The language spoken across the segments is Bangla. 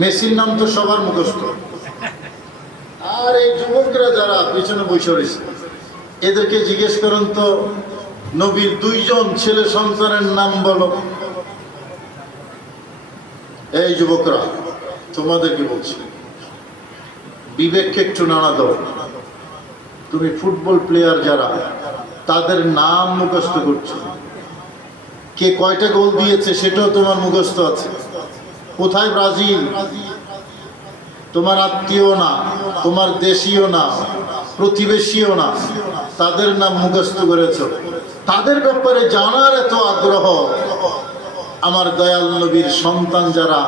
মেসির নাম তো সবার মুখস্থ, আর এই যুবকরা যারা পিছনে বসে রয়েছে এদেরকে জিজ্ঞেস করেন তো নবীর দুইজন ছেলে সন্তানের নাম বলো। এই যুবকরা তোমাদেরকে বলছি, বিবেককে একটু নাড়া দাও। তুমি ফুটবল প্লেয়ার যারা, তাদের নাম মুখস্থ করছো, কে কয়টা গোল দিয়েছে সেটাও তোমার মুখস্থ আছে। কোথায় ব্রাজিল? তোমার আত্মীয় না, তোমার দেশীয় না, প্রতিবেশীও না, তাদের নাম মুখস্থ করেছ। তাদের ব্যাপারে জানার এত আগ্রহ, আমার দয়াল নবীর সন্তান যারা,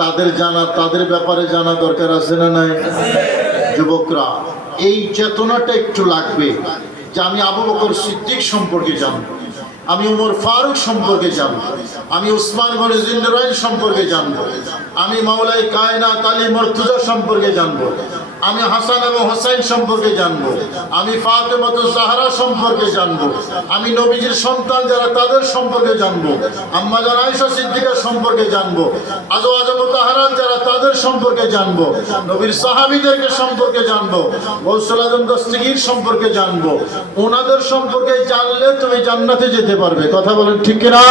তাদের জানা, তাদের ব্যাপারে জানা দরকার আছে না নাই? যুবকরা, এই চেতনাটা একটু লাগবে যে আমি আবু বকর সিদ্দিক সম্পর্কে জানবো, আমি উমর ফারুক সম্পর্কে জানবো, আমি উসমান ইবনে জিন্নারাইন সম্পর্কে জানবো, আমি মাওলাই কায়নাত আলী মুর্তজা সম্পর্কে জানবো, আমি হাসান এবং হোসেন সম্পর্কে জানবো, আমি ফাতেমাতুজ জাহরা সম্পর্কে জানবো, আমি নবীজির সন্তান যারা তাদের সম্পর্কে জানবো, আম্মা জান আয়েশা সিদ্দিকা সম্পর্কে জানবো, আজওয়াজ মুতাহহারাত যারা তাদের সম্পর্কে জানবো, নবীর সাহাবীদেরকে সম্পর্কে জানবো, গৌসুল আজম দস্তগীর সম্পর্কে জানবো। ওনাদের সম্পর্কে জানলে তুমি জান্নাতে যেতে পারবে। কথা বলেন ঠিক কিনা?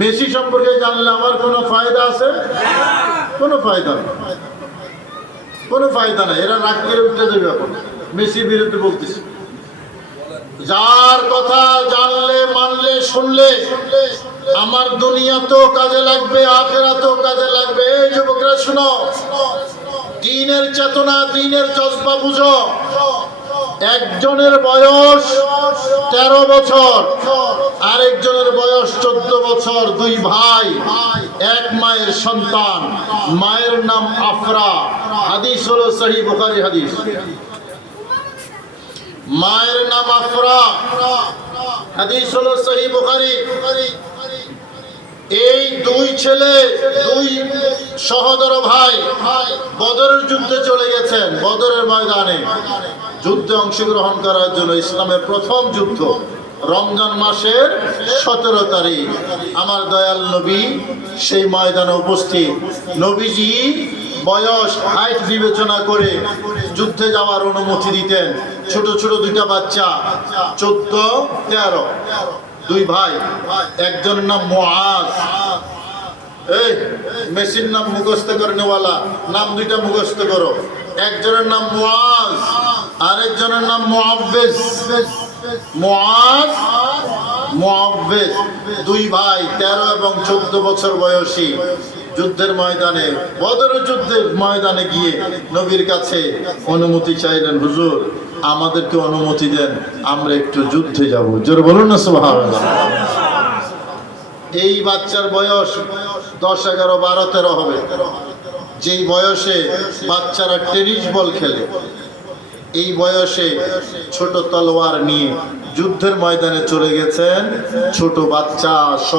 মেসি সম্পর্কে জানলে আমার কোনো ফায়দা আছে? কোনো ফায়দা নেই, কোনো ফায়দা নাই। এরা রাগ করে উঠতে যাবে এখন মেসির বিরুদ্ধে বলতেছে। যার কথা জানলে, মানলে, শুনলে আমার দুনিয়াতেও কাজে লাগবে, আখিরাতেও কাজে লাগবে। এই যুবকরা শুনো, দ্বীনের চেতনা, দ্বীনের জজবা বুঝো। একজনের বয়স 13 বছর, আরেকজনের বয়স 14 বছর, দুই ভাই, এক মায়ের সন্তান। মায়ের নাম আফরা, হাদিস হলো সহিহ বুখারী হাদিস। মায়ের নাম আফরা, হাদিস হলো সহিহ বুখারী। এই দুই ছেলে, দুই সহোদর ভাই বদরের যুদ্ধে চলে গেছেন। বদরের ময়দানে যুদ্ধে অংশগ্রহণ করার জন্য, ইসলামের প্রথম যুদ্ধ, রমজান মাসের 17 তারিখ আমার দয়াল নবী সেই ময়দানে উপস্থিত। নবীজি বয়স, হাইট বিবেচনা করে যুদ্ধে যাওয়ার অনুমতি দিতেন। ছোট ছোট দুইটা বাচ্চা, 14, 13, দুই ভাই। একজনের নাম মুআজ। এই মেসির নাম মুখস্থ করেনেওয়ালা, নাম দুইটা মুখস্থ করো। একজনের নাম মুআজ, আরেকজনের নাম মুআব্বিজ। মুআজ, মুআব্বিজ, দুই ভাই 13 এবং 14 বছর বয়সী। যুদ্ধের ময়দানে, বদরের যুদ্ধের ময়দানে গিয়ে নবীর কাছে অনুমতি চাইলেন, হুজুর আমাদেরকে অনুমতি দেন, আমরা একটু যুদ্ধে যাব। জোরে বলুন না সুবহানাল্লাহ। এই বাচ্চার বয়স 10, 11, 12, 13 হবে। যেই বয়সে বাচ্চারা টেনিস বল খেলে, এই বয়সে ছোট তলোয়ার নিয়ে যুদ্ধের ময়দানে চলে গেছেন ছোট বাচ্চা সহ।